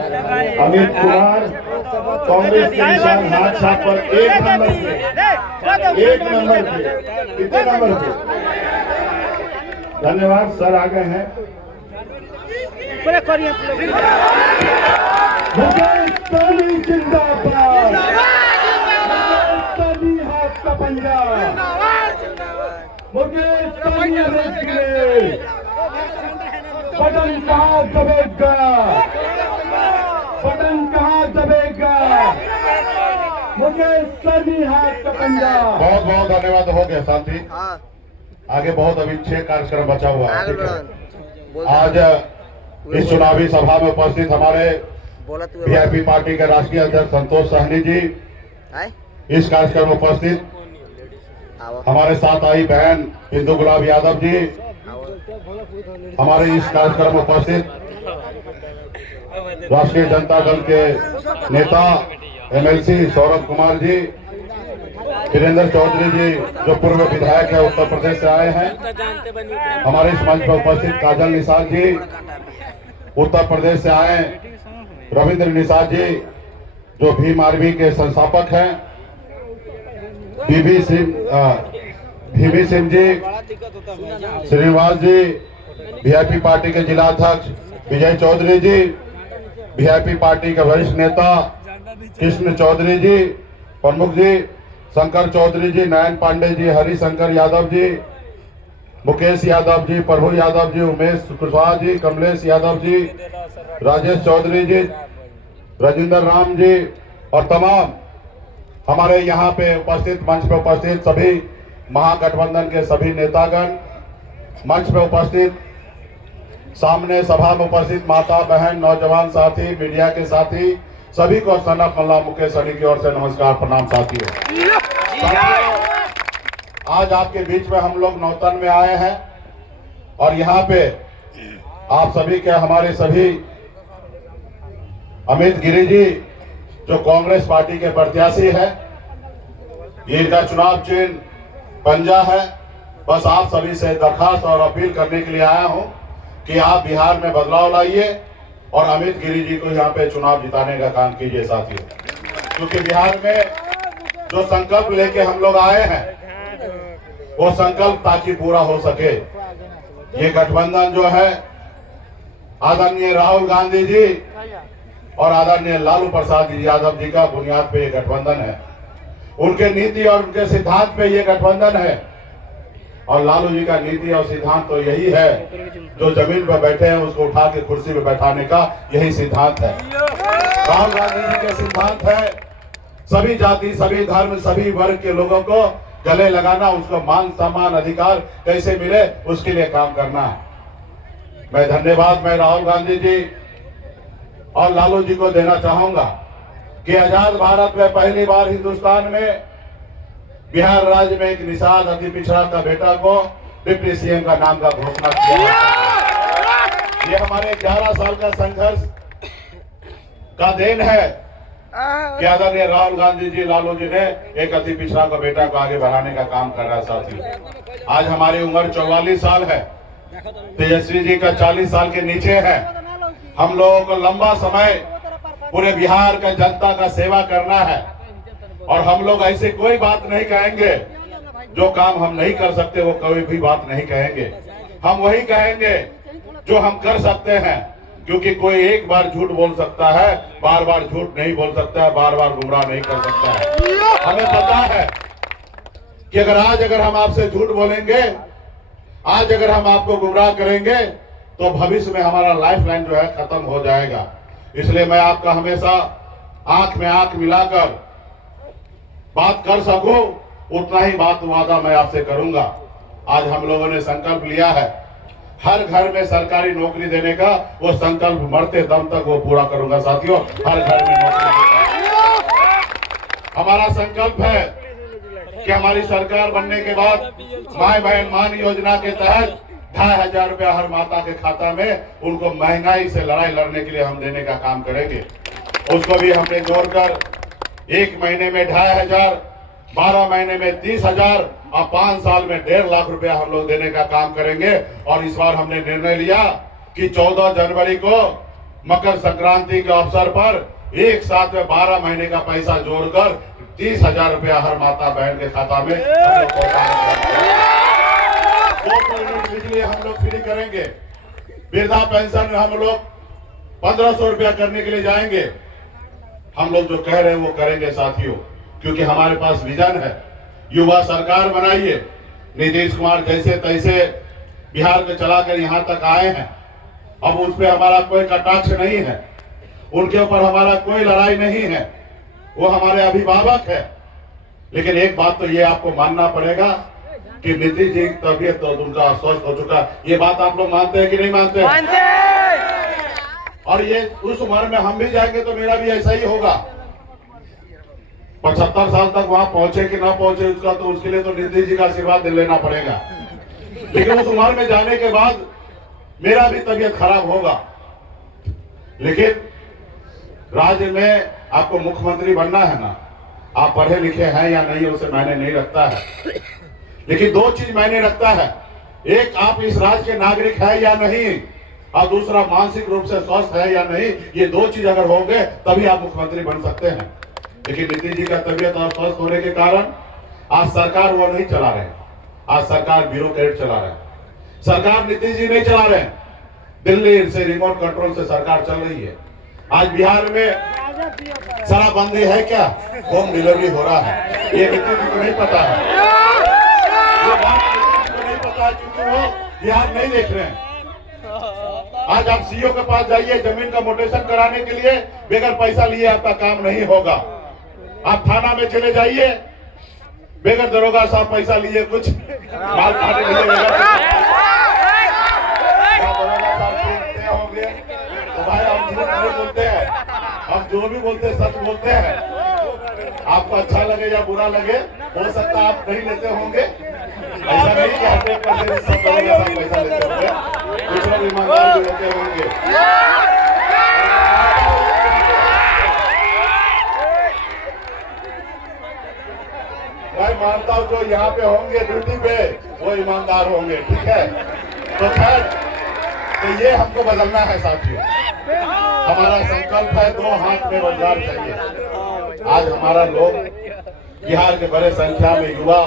अमित कुमार कांग्रेस के निशान हाथ छाप पर 1 नंबर पे कितने नंबर पे। धन्यवाद सर, आ गए हैं। मुकेश सहनी जिंदाबाद, सहनी हाथ का पंजा, मुकेश सहनी बटन कहाँ दबेगा, बटन कहाँ दबेगा, मुकेश सहनी हाथ का पंजा। बहुत बहुत धन्यवाद। हो गया शांति, आगे बहुत अभी 6 कार्यक्रम बचा हुआ है। आज इस चुनावी सभा में उपस्थित हमारे वीआईपी पार्टी के राष्ट्रीय अध्यक्ष संतोष सहनी जी, इस कार्यक्रम में उपस्थित हमारे साथ आई बहन बिंदु गुलाब यादव जी, हमारे इस कार्यक्रम में उपस्थित राष्ट्रीय जनता दल के नेता एमएलसी सौरभ कुमार जी, वीरेंद्र चौधरी जी जो पूर्व विधायक है उत्तर प्रदेश से आए हैं, हमारे इस मंच पर उपस्थित काजल निषाद जी उत्तर प्रदेश से आए, रविंद्र निषाद जी जो भीम आर्मी के संस्थापक हैं, भीमी सिंह जी, श्रीनिवास जी वीआईपी पार्टी के जिला अध्यक्ष, विजय चौधरी जी वीआईपी पार्टी के वरिष्ठ नेता, कृष्ण चौधरी जी प्रमुख जी, शंकर चौधरी जी, नयन पांडे जी, हरिशंकर यादव जी, मुकेश यादव जी, प्रभु यादव जी, उमेश कुशवाहा जी, कमलेश यादव जी, राजेश चौधरी जी, राजेंद्र राम जी और तमाम हमारे यहाँ पे उपस्थित मंच पे उपस्थित सभी महागठबंधन के सभी नेतागण, मंच पे उपस्थित, सामने सभा में उपस्थित माता बहन, नौजवान साथी, मीडिया के साथी, सभी को सनफ मल्ला मुकेश सहनी की ओर से नमस्कार प्रणाम साथियों। आज आपके बीच में हम लोग नौतन में आए हैं और यहाँ पे आप सभी के हमारे सभी अमित गिरी जी जो कांग्रेस पार्टी के प्रत्याशी है, इनका चुनाव चिन्ह पंजा है। बस आप सभी से दरखास्त और अपील करने के लिए आया हूं कि आप बिहार में बदलाव लाइए और अमित गिरी जी को यहाँ पे चुनाव जिताने का काम कीजिए साथियों, क्योंकि बिहार में जो संकल्प लेके हम लोग आए हैं वो संकल्प ताकि पूरा हो सके। ये गठबंधन जो है आदरणीय राहुल गांधी जी और आदरणीय लालू प्रसाद यादव जी का बुनियाद पे ये गठबंधन है, उनके नीति और उनके सिद्धांत पे ये गठबंधन है। और लालू जी का नीति और सिद्धांत तो यही है, जो जमीन पर बैठे हैं उसको उठा के कुर्सी पे बैठाने का यही सिद्धांत है। राहुल गांधी जी के सिद्धांत है सभी जाति, सभी धर्म, सभी वर्ग के लोगों को गले लगाना, उसको मान सम्मान अधिकार कैसे मिले उसके लिए काम करना। मैं धन्यवाद मैं राहुल गांधी जी और लालू जी को देना चाहूंगा कि आजाद भारत में पहली बार हिंदुस्तान में बिहार राज्य में एक निषाद अति पिछड़ा का बेटा को डिप्टी सीएम का नाम का घोषणा किया। ये हमारे 11 साल का संघर्ष का देन है कि आदरणीय राहुल गांधी जी, लालू जी ने एक अति पिछड़ा का बेटा को आगे बढ़ाने का काम कर रहा है साथियों। आज हमारी उम्र 44 साल है, तेजस्वी जी का 40 साल के नीचे है। हम लोगों को लंबा समय पूरे बिहार का जनता का सेवा करना है और हम लोग ऐसे कोई बात नहीं कहेंगे जो काम हम नहीं कर सकते, वो कोई भी बात नहीं कहेंगे। हम वही कहेंगे जो हम कर सकते हैं, क्योंकि कोई एक बार झूठ बोल सकता है, बार बार झूठ नहीं बोल सकता है, बार बार गुमराह नहीं कर सकता है। हमें पता है कि अगर हम आपसे झूठ बोलेंगे, आज अगर हम आपको गुमराह करेंगे तो भविष्य में हमारा लाइफ लाइन जो है खत्म हो जाएगा। इसलिए मैं आपका हमेशा आंख में आंख मिलाकर बात कर सकूं, उतना ही बात वादा मैं आपसे करूंगा। आज हम लोगों ने संकल्प लिया है हर घर में सरकारी नौकरी देने का, वो संकल्प मरते दम तक वो पूरा करूंगा साथियों। हर घर में नौकरी हमारा संकल्प है कि हमारी सरकार बनने के बाद माय बहन मान योजना के तहत 2500 रुपया हर माता के खाता में उनको महंगाई से लड़ाई लड़ने के लिए हम देने का काम करेंगे। उसको भी हमने जोड़कर 1 महीने में 2500, 12 महीने में 30,000 और 5 साल में 1.5 लाख रुपया हम लोग देने का काम करेंगे। और इस बार हमने निर्णय लिया कि 14 जनवरी को मकर संक्रांति के अवसर पर एक साथ में 12 महीने का पैसा जोड़कर 30,000 रुपया हर माता बहन के खाता में 2 यूनिट बिजली हम लोग फ्री करेंगे। वृद्धा पेंशन हम लोग 1500 रुपया करने के लिए जाएंगे। हम लोग जो कह रहे हैं वो करेंगे साथियों, क्योंकि हमारे पास विजन है। युवा सरकार बनाइए। नीतीश कुमार जैसे तैसे बिहार को चलाकर यहाँ तक आए हैं, अब उस पर हमारा कोई कटाक्ष नहीं है, उनके ऊपर हमारा कोई लड़ाई नहीं है, वो हमारे अभिभावक है। लेकिन एक बात तो ये आपको मानना पड़ेगा कि नीतीश जी की तबीयत तो उनका स्वस्थ हो चुका। ये बात आप लोग मानते हैं कि नहीं मानते? और ये उस उम्र में हम भी जाएंगे तो मेरा भी ऐसा ही होगा। 75 साल तक वहां पहुंचे कि ना पहुंचे उसका तो उसके लिए तो नीतीश जी का आशीर्वाद लेना पड़ेगा। लेकिन उस उम्र में जाने के बाद मेरा भी तबीयत खराब होगा। लेकिन राज्य में आपको मुख्यमंत्री बनना है ना, आप पढ़े लिखे हैं या नहीं उसे मायने नहीं रखता है, लेकिन 2 चीज मायने रखता है। एक, आप इस राज्य के नागरिक है या नहीं, और दूसरा मानसिक रूप से स्वस्थ है या नहीं। ये 2 चीज अगर होंगे तभी आप मुख्यमंत्री बन सकते हैं। लेकिन नीतीश जी का तबीयत और स्वस्थ होने के कारण आज सरकार वो नहीं चला रहे, आज सरकार ब्यूरोक्रेट चला रहे हैं। सरकार नीतीश जी नहीं चला रहे, दिल्ली से रिमोट कंट्रोल से सरकार चल रही है। आज बिहार में शराबबंदी है क्या? होम डिलीवरी हो रहा है। ये नीतीश जी को नहीं पता है, ये बात नीतीश जी को नहीं पता है, क्योंकि वो बिहार नहीं देख रहे हैं। आज आप सीओ के पास जाइए, जमीन का मोटेशन कराने के लिए बगैर पैसा लिए आपका काम नहीं होगा। आप थाना में चले जाइए, बगैर दरोगा साहब पैसा लिए कुछ माल खाने के लिए दरोगा साहब बोलते होंगे तो भाई हम झूठ नहीं बोलते हैं, हम जो भी बोलते हैं सच बोलते हैं। आपको अच्छा लगे या बुरा लगे, हो सकता है आप नहीं लेते होंगे, ऐसा नहीं कि 100% सब दरोगा साहब पैसा लेते होंगे, कुछ लोग ईमानदार भी होते होंगे। मैं मानता हूं जो यहाँ पे होंगे ड्यूटी पे वो ईमानदार होंगे, ठीक है। तो खैर, तो ये हमको बदलना है साथियों। हमारा संकल्प है 2 हाथ में रोजगार चाहिए। आज हमारा लोग बिहार के बड़े संख्या में युवा